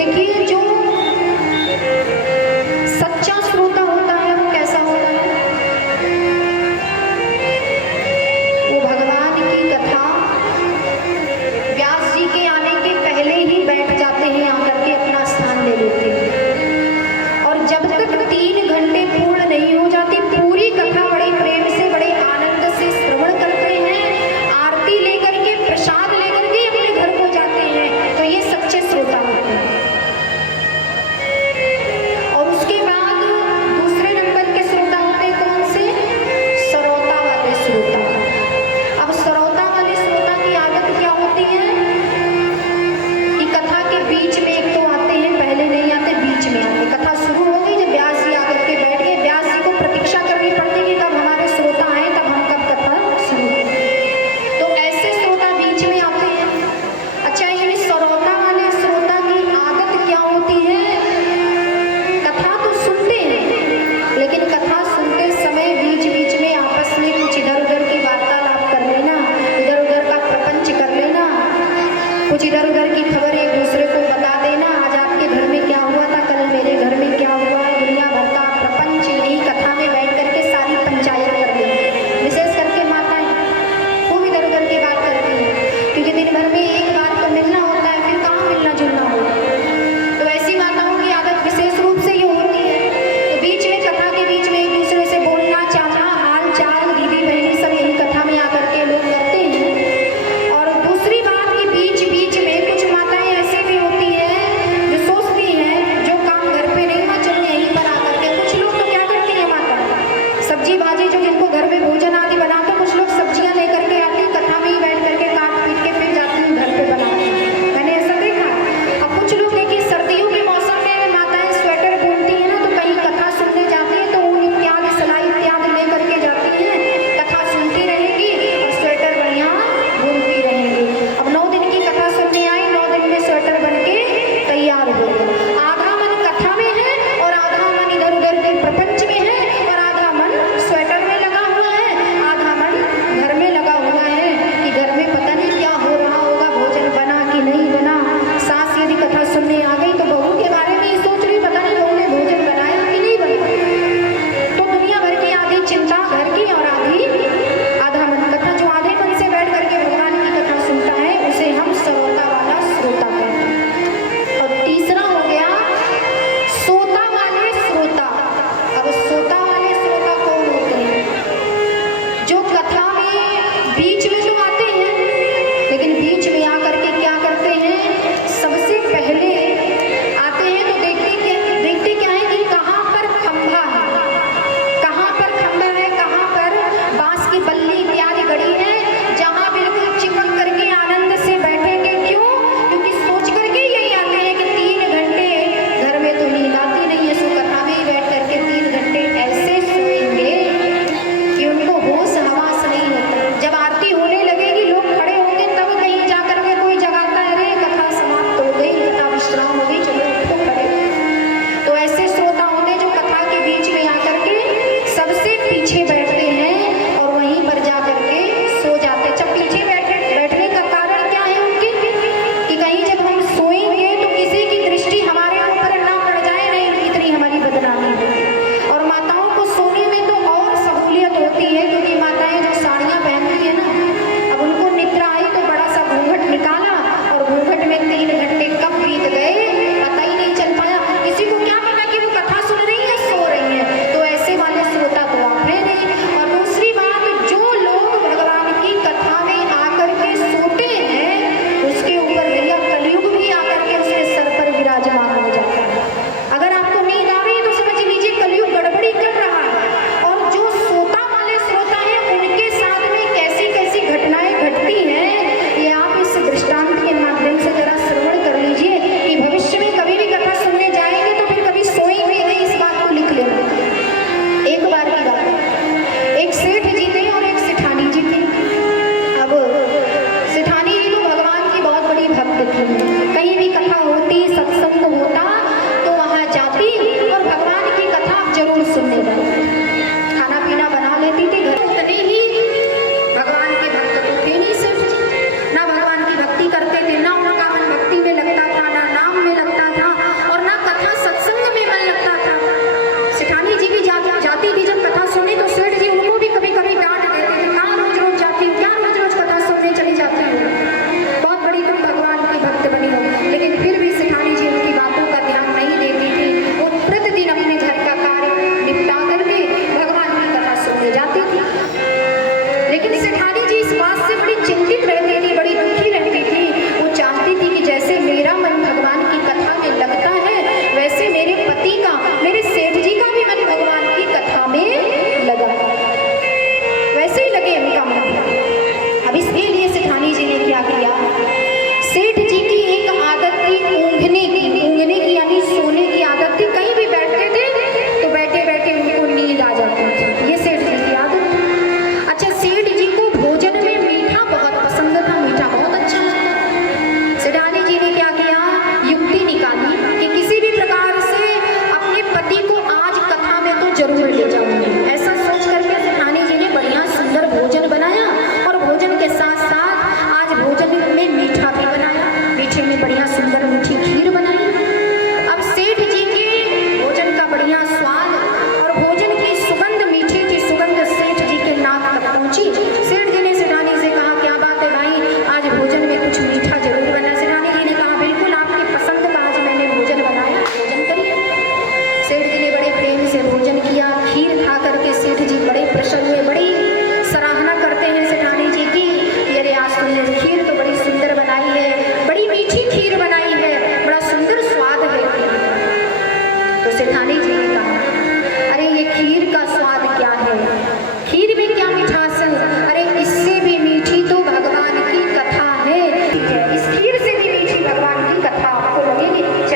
देखिए जो सच्चा श्रोता होता है वो कैसा होता है, वो भगवान की कथा व्यास जी के आने के पहले ही बैठ जाते हैं, आकर के अपना स्थान ले लेते हैं। और जब तक 3 घंटे पूर्ण नहीं हो जाती, पूरी कथा बड़े प्रेम से बड़े आनंद से श्रवण करते हैं, आरती लेकर के प्रसाद लेकर के अपने घर को जाते हैं, तो ये सच्चे श्रोता होते हैं।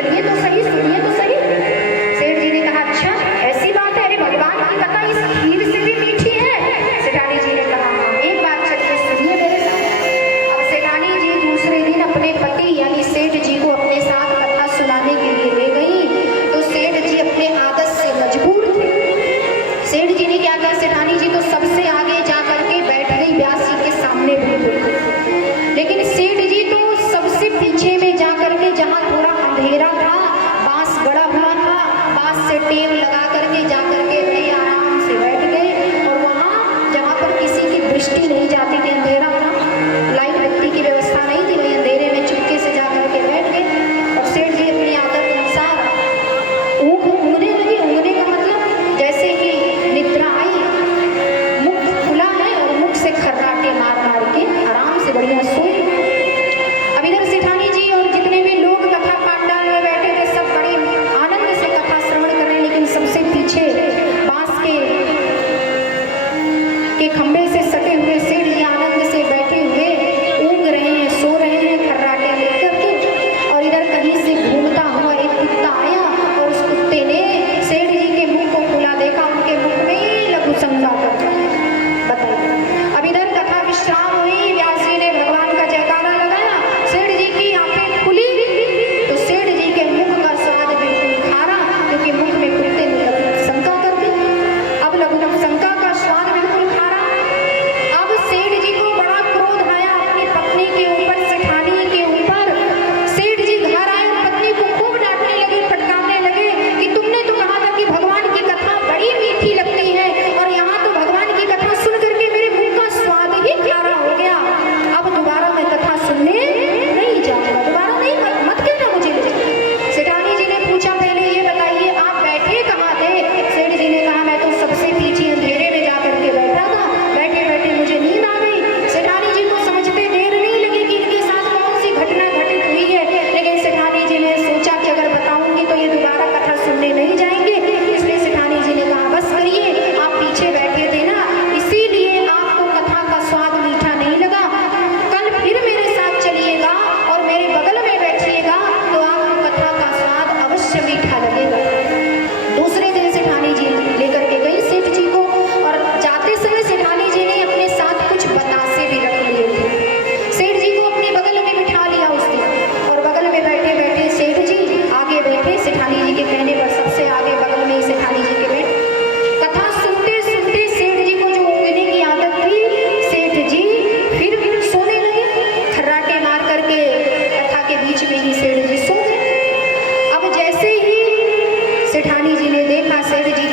चलिए तो सही, सुनिए तो सही। सेठ जी ने कहा अच्छा ऐसी बात है, अरे भगवान की कथा इस खीर से भी मीठी है। सेठानी जी ने कहा हाँ, एक बात चलिए सुनिए मेरे साथ। अब सेठानी जी दूसरे दिन अपने पति यानी सेठ जी को अपने साथ कथा सुनाने के लिए ले गई, तो सेठ जी अपने आदत से मजबूर थे। सेठ जी ने क्या किया, सेठानी जी तो सबसे आगे जा करके बैठ गई व्यास जी के सामने बिल्कुल, लेकिन सेठ जी तो सबसे पीछे में जा करके जहाँ थोड़ा अंधेरा था, बांस गड़ा हुआ था, बांस से टेम लगा करके जा करके वही आराम से बैठ गए। और वहाँ जहाँ पर किसी की दृष्टि नहीं जाती थी, अंधेरा था, लाइट बत्ती की व्यवस्था नहीं थी, वही अंधेरे में चुपके से जा करके बैठ गए। और सेठ जी अपनी आदत के अनुसार ऊँघने लगे। ऊँघने का मतलब जैसे ही निद्रा आई, मुख खुला है और मुख से खर्राटे मार मार के आराम से बढ़िया सोए। अब इधर सेठानी जी और जितने भी लोग कथा पांडाल में बैठे थे सब बड़े आनंद से कथा श्रवण कर रहे हैं, लेकिन सबसे पीछे बांस के खंभे से सटे हुए सेठ जी आनंद से बैठे हुए ऊँघ रहे हैं, सो रहे हैं खर्राटे लेकर के। और इधर कहीं से घूमता हुआ एक कुत्ता आया और उस कुत्ते ने सेठ जी के मुंह को खुला देखा, उनके मुख में लघु शंका कर बताइए। अब इधर कथा विश्राम हुई, व्यास जी ने भगवान का जयकारा लगाया, सेठ जी की आंखें खुली तो सेठ जी के मुख का स्वाद बिल्कुल खारा, क्योंकि मुख में कुत्ते ने लघु शंका कर दी। अब लघु शंका का स्वाद बिल्कुल खारा। अब सेठ जी को बड़ा क्रोध आया अपनी पत्नी के ऊपर, सेठानी के ऊपर। सेठ जी घर आए और पत्नी को खूब डांटने लगे, फटकारने लगे कि तुमने तो कहा था कि भगवान की कथा बड़ी मीठी लगती है, और यहाँ तो भगवान की कथा सुन करके मेरे मुंह का स्वाद ही खारा हो गया। अब दोबारा मैं कथा सुनने नहीं जाऊंगा, दोबारा नहीं, मत कहना मुझे। सेठानी जी ने पूछा पहले ये बताइए आप बैठे कहाँ थे? सेठ जी ने कहा मैं तो सबसे पीछे अंधेरे में जा करके बैठा था, बैठे बैठे मुझे नींद आ गई। सेठानी जी को समझते देर नहीं लगी कि इनके साथ कौन सी घटना घटित हुई है, लेकिन सेठानी जी ने सोचा कि अगर बताऊंगी तो ये दोबारा कथा सुनने नहीं जाएंगे, इसलिए सेठानी जी ने कहा बस करिए, आप पीछे बैठे थे ना, इसीलिए आपको कथा का स्वाद मीठा नहीं लगा। कल फिर मेरे साथ चलिएगा और मेरे बगल में बैठिएगा तो आपको कथा का स्वाद अवश्य मीठा लगेगा। दूसरे दिन सेठानी जी लेकर के गई सेठ जी को, और जाते समय सेठानी जी ने अपने साथ कुछ बतासे भी रख लिए थे। सेठ जी को अपने बगल में बिठा लिया उस दिन, और बगल में बैठे बैठे सेठ जी आगे बैठे, सेठानी जी के कहने पर सबसे आगे बगल में ही सेठानी जी के बैठे। कथा सुनते सुनते सेठ जी को जो ऊँघने की आदत थी, सेठ जी फिर सोने लगे, खर्राटे मार करके कथा के बीच में ही सेठ जी सो गए। अब जैसे ही सेठानी जी ने देखा सेठ जी